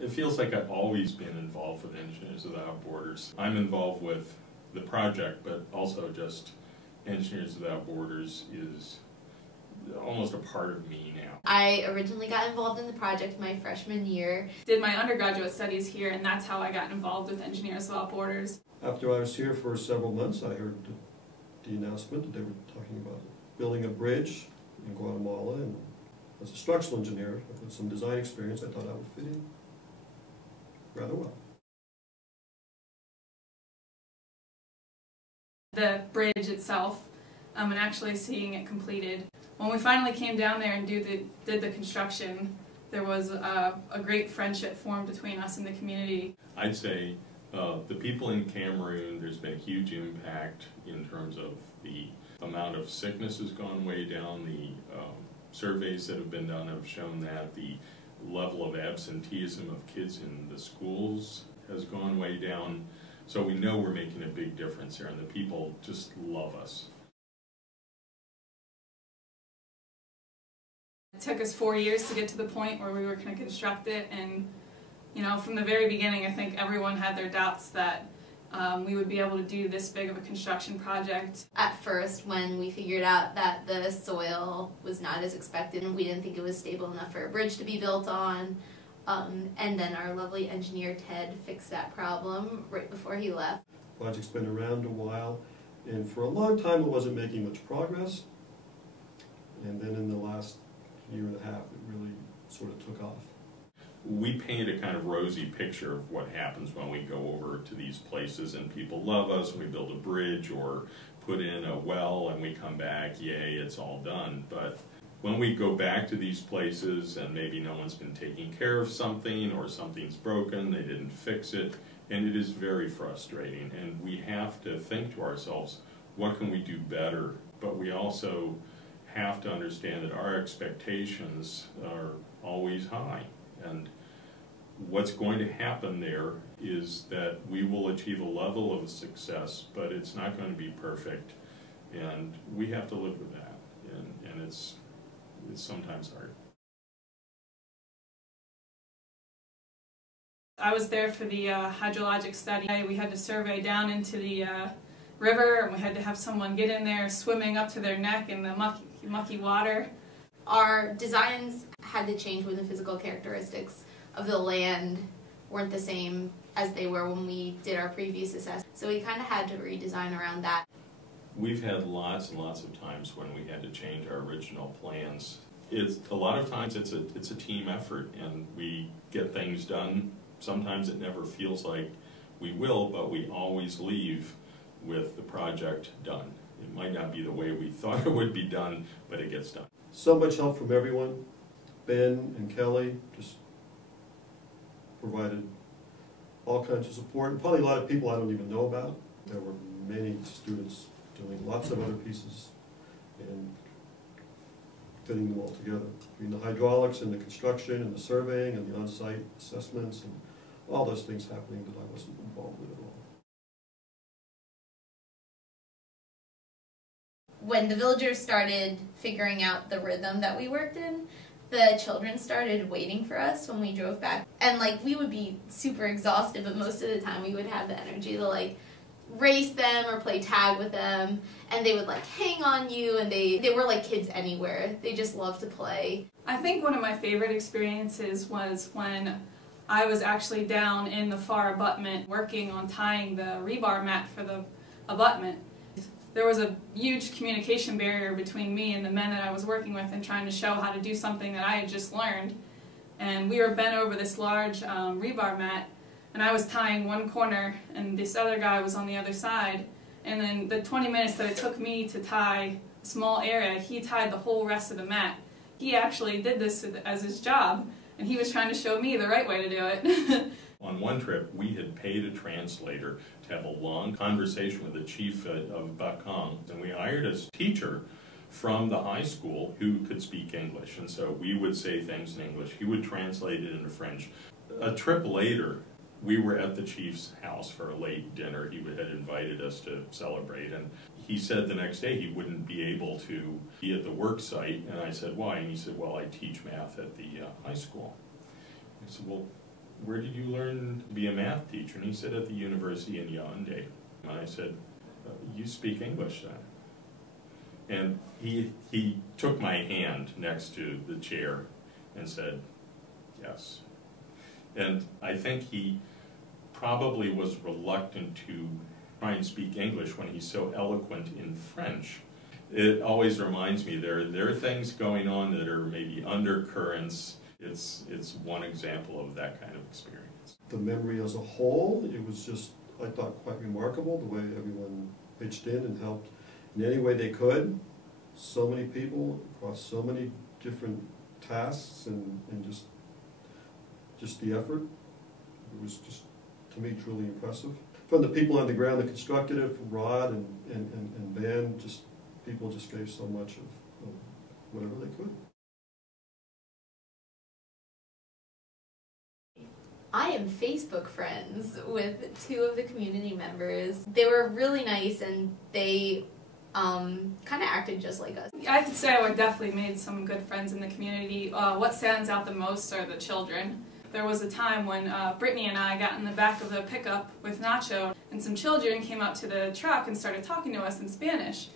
It feels like I've always been involved with Engineers Without Borders. I'm involved with the project, but also just Engineers Without Borders is almost a part of me now. I originally got involved in the project my freshman year. Did my undergraduate studies here, and that's how I got involved with Engineers Without Borders. After I was here for several months, I heard the announcement that they were talking about building a bridge in Guatemala, and as a structural engineer with some design experience, I thought I would fit in rather well. The bridge itself, and actually seeing it completed. When we finally came down there and did the construction, there was a great friendship formed between us and the community. I'd say the people in Cameroon, there's been a huge impact in terms of the amount of sickness has gone way down. The surveys that have been done have shown that the level of absenteeism of kids in the schools has gone way down. So we know we're making a big difference here, and the people just love us. It took us 4 years to get to the point where we were going to construct it, and you know, from the very beginning I think everyone had their doubts that we would be able to do this big of a construction project. At first, when we figured out that the soil was not as expected and we didn't think it was stable enough for a bridge to be built on, and then our lovely engineer Ted fixed that problem right before he left. The project's been around a while, and for a long time it wasn't making much progress, and then in the last year and a half it really sort of took off. We paint a kind of rosy picture of what happens when we go over to these places and people love us, and we build a bridge or put in a well and we come back, yay, it's all done. But when we go back to these places and maybe no one's been taking care of something, or something's broken, they didn't fix it, and it is very frustrating, and we have to think to ourselves, what can we do better? But we also have to understand that our expectations are always high, and what's going to happen there is that we will achieve a level of success, but it's not going to be perfect, and we have to live with that, and it's sometimes hard. I was there for the hydrologic study. We had to survey down into the river, and we had to have someone get in there swimming up to their neck in the mucky water. Our designs had to change when the physical characteristics of the land weren't the same as they were when we did our previous assessment. So we kind of had to redesign around that. We've had lots and lots of times when we had to change our original plans. A lot of times it's a team effort, and we get things done. Sometimes it never feels like we will, but we always leave with the project done. It might not be the way we thought it would be done, but it gets done. So much help from everyone. Ben and Kelly just provided all kinds of support, and probably a lot of people I don't even know about. There were many students doing lots of other pieces and fitting them all together. Between the hydraulics and the construction and the surveying and the on-site assessments and all those things happening that I wasn't involved with at all. When the villagers started figuring out the rhythm that we worked in, the children started waiting for us when we drove back. And like, we would be super exhausted, but most of the time we would have the energy to like race them or play tag with them, and they would like hang on you, and they were like kids anywhere. They just loved to play. I think one of my favorite experiences was when I was actually down in the far abutment working on tying the rebar mat for the abutment. There was a huge communication barrier between me and the men that I was working with, and trying to show how to do something that I had just learned. And we were bent over this large rebar mat, and I was tying one corner and this other guy was on the other side. And then the 20 minutes that it took me to tie a small area, he tied the whole rest of the mat. He actually did this as his job, and he was trying to show me the right way to do it. On one trip, we had paid a translator to have a long conversation with the chief of Bakong, and we hired a teacher from the high school who could speak English, and so we would say things in English. He would translate it into French. A trip later, we were at the chief's house for a late dinner. He had invited us to celebrate, and he said the next day he wouldn't be able to be at the work site, and I said, why? And he said, well, I teach math at the high school. I said, well, where did you learn to be a math teacher? And he said, at the university in Yaoundé. And I said, you speak English then? And he took my hand next to the chair and said, yes. And I think he probably was reluctant to try and speak English when he's so eloquent in French. It always reminds me there are things going on that are maybe undercurrents. It's one example of that kind of experience. The memory as a whole, it was just, I thought, quite remarkable the way everyone pitched in and helped in any way they could. So many people across so many different tasks and just the effort. It was just, to me, truly impressive. From the people on the ground that constructed it, from Rod and Ben, people just gave so much of whatever they could. I am Facebook friends with 2 of the community members. They were really nice, and they kind of acted just like us. I could say I definitely made some good friends in the community. What stands out the most are the children. There was a time when Brittany and I got in the back of the pickup with Nacho, and some children came up to the truck and started talking to us in Spanish.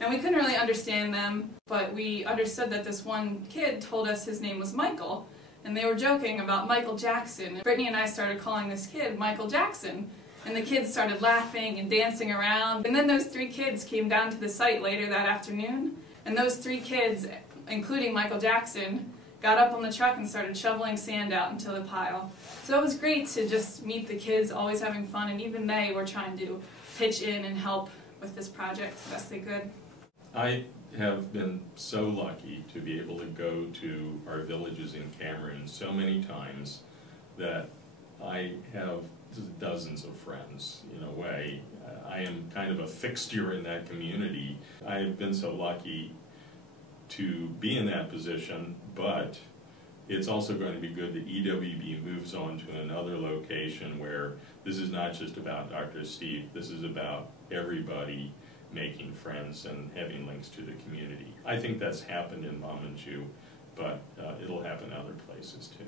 And we couldn't really understand them, but we understood that this one kid told us his name was Michael, and they were joking about Michael Jackson. Brittany and I started calling this kid Michael Jackson, and the kids started laughing and dancing around. And then those 3 kids came down to the site later that afternoon, and those 3 kids, including Michael Jackson, got up on the truck and started shoveling sand out into the pile. So it was great to just meet the kids, always having fun, and even they were trying to pitch in and help with this project the best they could. I have been so lucky to be able to go to our villages in Cameroon so many times that I have dozens of friends in a way. I am kind of a fixture in that community. I have been so lucky to be in that position, but it's also going to be good that EWB moves on to another location where this is not just about Dr. Steve, this is about everybody making friends and having links to the community. I think that's happened in Mamanju, but it'll happen other places too.